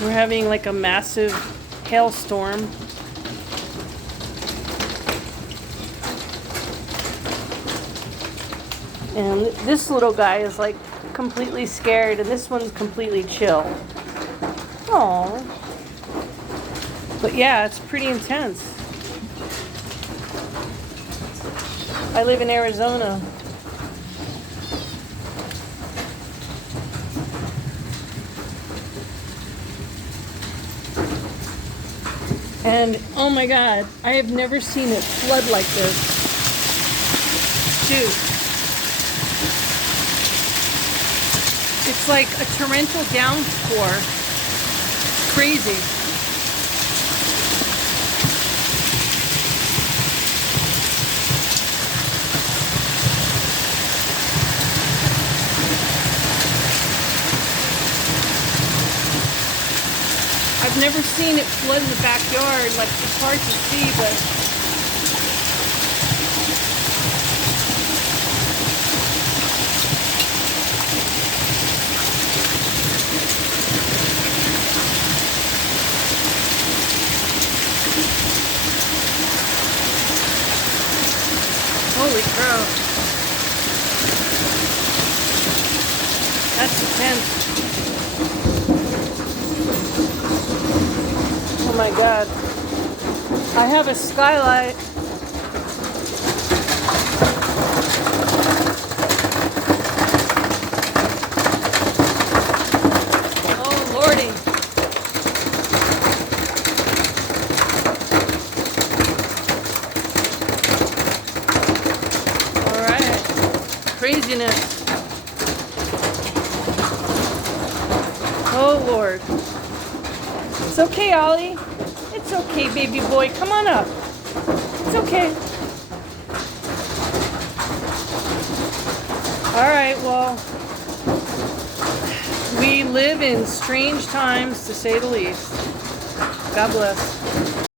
We're having like a massive hailstorm. And this little guy is like completely scared, and this one's completely chill. Aww. But yeah, it's pretty intense. I live in Arizona. And oh my God, I have never seen it flood like this. Dude. It's like a torrential downpour. Crazy. I've never seen it flood in the backyard. Like, it's hard to see, but holy crow. That's intense. Oh my God. I have a skylight. Oh Lordy. All right. Craziness. Oh Lord. It's okay, Ollie. It's okay, baby boy. Come on up. It's okay. All right, well, we live in strange times, to say the least. God bless.